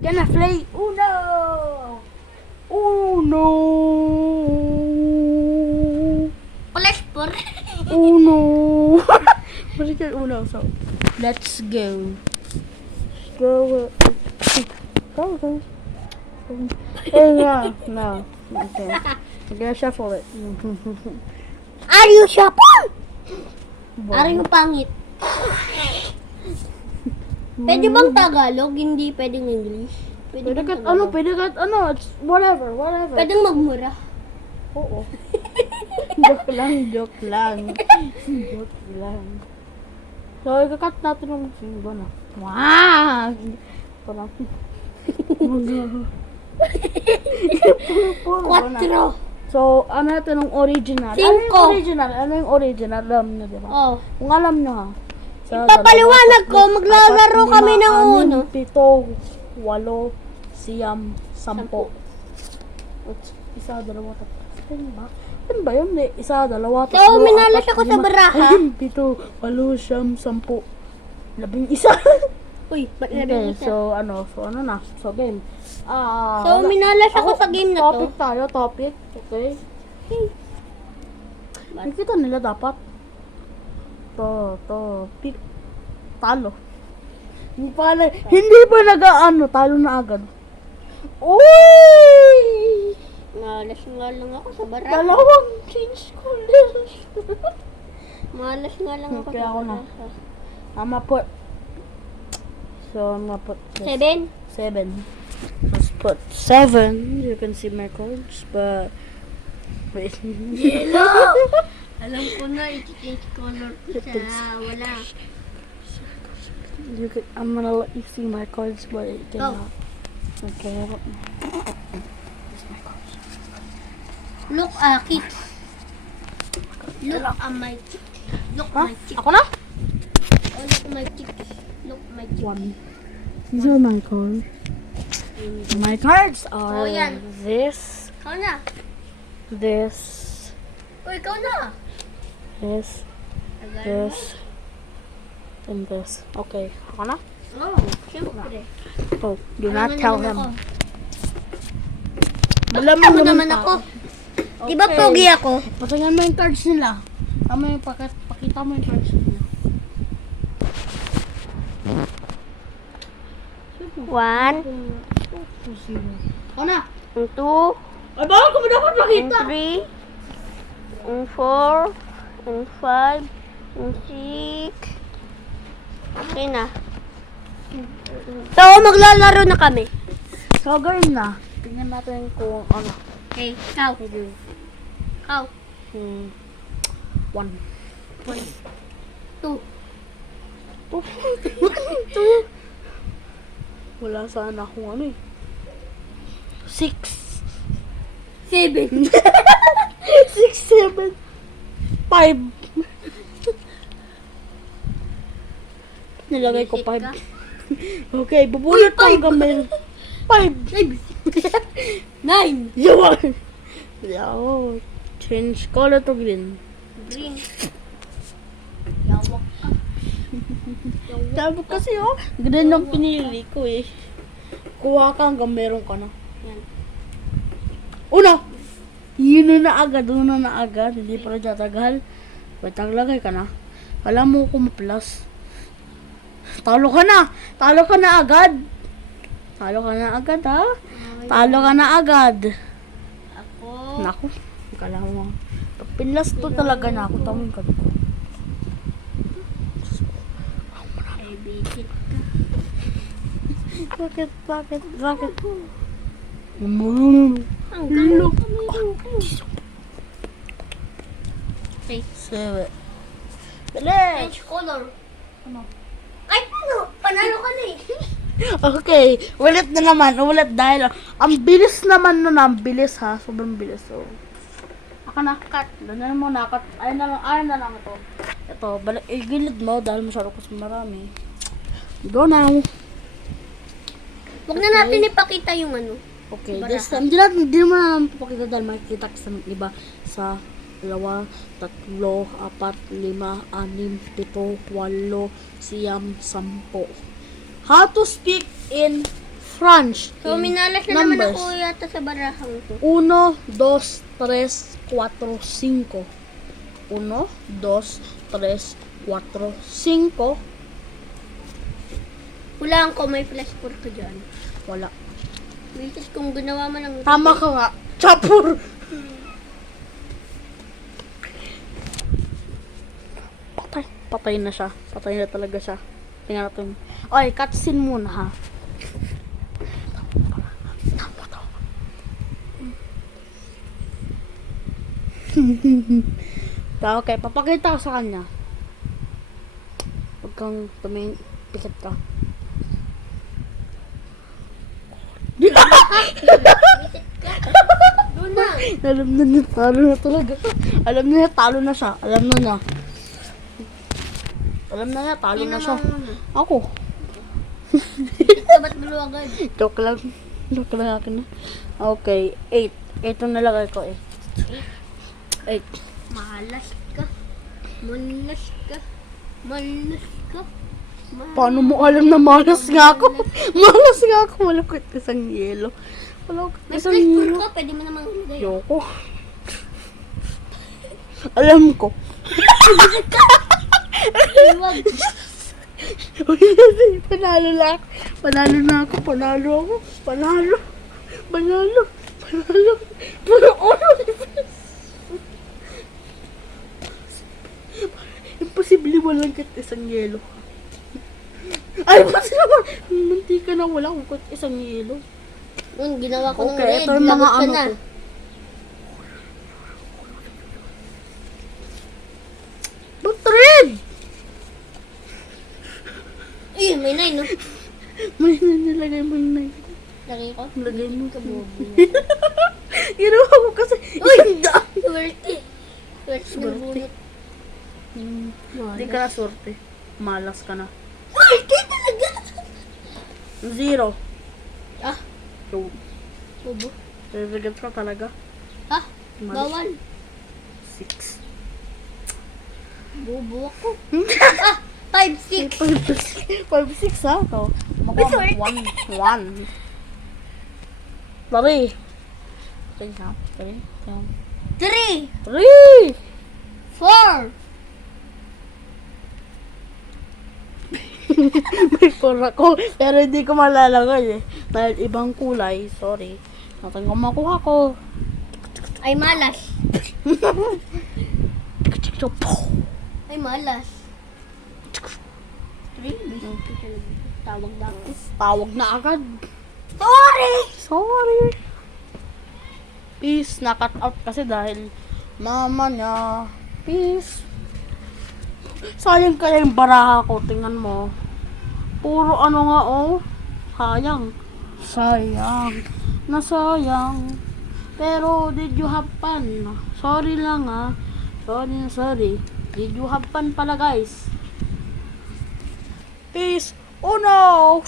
Gonna play Uno! Uno! Ulas por. Uno! What is Uno? So, let's go. Go. Go. No. Okay. I'm gonna shuffle it. Are you shuffle? Are you pangit? Pwede bang Tagalog? Hindi pwedeng English? Pwede bang kahit ano, it's whatever. Pwedeng magmura. Oo. Joke lang. So, ikakat natin yung singgo na. Wow! Ito lang. Quattro. So, ano natin yung original? Cinco. Ano yung original? Alam nyo, di ba? Oh. Kung alam nyo ha. Ipapaliwanag ko, maglalaro kami ng uno. 7, 8, 9, 10. Isa, dalawa, tatlo. Ano ba? Ano ba yun? Isa, dalawa, tatlo. So, minalas ako sa baraha. 7, 8, 9, 10. 11. Uy, ba't Okay, nabing isa? so ano na? So, game. So, minalas ako sa game na to. Topic. Okay. Nakikita nila dapat. Pick. Talo. Hindi pa nag-aano, talo na agad. Uy! Malas nga lang ako sa baraha. Dalawang change colors. Malas nga lang ako Okay, sa ako na. baraha. I'm gonna put. So, I'm gonna put this. 7. 7. Let's put 7. You can see my cards, but wait. Yellow! Alam ko na, i-change color ko siya. Wala. I'm gonna let you see my cards, but it cannot. Okay. Here's my cards. Look, kids. Look at my chick. Look Huh? my chick. Ako na? Oh, look my chick. Look my chick. 1. These are my cards. My cards are Oh, yan. this, Ikaw na. this, Oh, ikaw na. this, this, and this. Okay. Ako na? Oh, syempre. Oh, do not tell him. Ako naman ako. Di ba pogi ako? Patingnan mo yung cards nila. Pakita mo yung cards nila. 1, Ako na. 2, Ay, bawal ko mo dapat makita. 3, 4, 5, 6. Okay na. So, maglalaro na kami. So, game na. Tingnan natin kung ano. Okay, ikaw. Ikaw. 1. 2. Wala sana akong ano eh. 6. 7. 6, 7. 5. Nilagay ko 5. Okay, bubulot ko ang gamay. 5. 9. Yawan. Yaw. Change color to green. Green. Yawak ka. Sabi kasi green ang pinili ko eh. Kuha ka hanggang meron ka na. Yan. Una! Yun na agad. Hindi pa rin tatagal. Wait, naglagay ka na. Alam mo kung ma-plus. Talo ka na agad. Ha? Talo ka na agad. Ako. Naku. Kala mo. Pag pinlas to talaga na ako. Tamang ka. Ay, bisit ka. Bakit? Hanggang Look. kami. Okay. 7. Bilis! Change color. Ano? Kahit ano, panalo ka na eh. Okay, ulit dahil ang bilis naman nun, ang bilis ha, sobrang bilis. So, ako na, cut. Ganyan mo na, cut. Ayun na lang ito. Ito, gilid mo dahil masyado kasi marami. Go now. Huwag na natin ipakita yung ano. Okay, Baraha. this time, hindi mo na naman papakita dahil makikita ka sa iba sa 2, 3, 4, 5, 6, 7, 8, 9, 10. How to speak in French. So, in minalas na naman numbers. ako yata sa barahang to. 1, 2, 3, 4, 5. 1, 2, 3, 4, 5. Hulaan ko, may plus 4 ka dyan. Wala. Bisis kung ginawa mo ng... Tama ka nga. Chapur! Patay. Patay na siya. Patay na talaga siya. Tingnan natin. Ay, cutscene muna ha. Okay, papakita ko sa kanya. Huwag kang tumingin, pikit ka. Doon na! Alam na niya, talo na talaga. Alam na niya, talo na siya. Alam na niya. Alam na niya, talo na siya. Ako. Ito ba't gulo agad? Joke lang. Joke lang akin na. Okay, 8. Ito nalagay ko eh. 8. Malas ka. Malas ka. Malas ka. Paano mo alam na malas nga ako? Malas nga ako. Malukit isang yelo. Malukit May isang plus 4 yelo. ka, pwede mo namang ilagay. Yoko. Alam ko. Iwag. Panalo lang. Panalo na ako. Panalo ako. Panalo. Panalo. Panalo. Panalo. Imposible walang kahit isang yelo. Ay, kasi naman. Munti ka na wala kung kahit isang yelo. Nung ginawa ko ng Okay, red, ito yung mga lagot ka ano na. ko. Ba't red? Ayun, may 9, no? May nilagay mo na. Lagay ko. Lagay mo. Kabobo. Ginawa ko kasi. Uy! Hindi. Swerte. Swerte ng bunot. Hindi ka na swerte. Malas ka na. Swerte talaga! 0. Ah, So, bobo. revegat ka talaga. Ah, Malas. bawal. 6. Bobo ako. Ah, 5, 6. 5, 6 ha? Ito. Makuha mo. 1. 1. 3. 3 ha? 3. 3, 3. 4. May pura ko. Pero hindi ko malalagay eh. Dahil ibang kulay. Sorry. Natin ko makuha ko. Ay, malas. Ay, malas. 3, tawag na ako. Tawag na agad. Sorry! Sorry. Peace. Nakat out kasi dahil mama niya. Peace. Sayang kaya yung baraha ko. Tingnan mo. Puro ano nga oh. Sayang. Sayang. Nasayang. Pero did you have fun? Sorry lang ah. Sorry. Did you have fun pala guys? Peace. Oh no.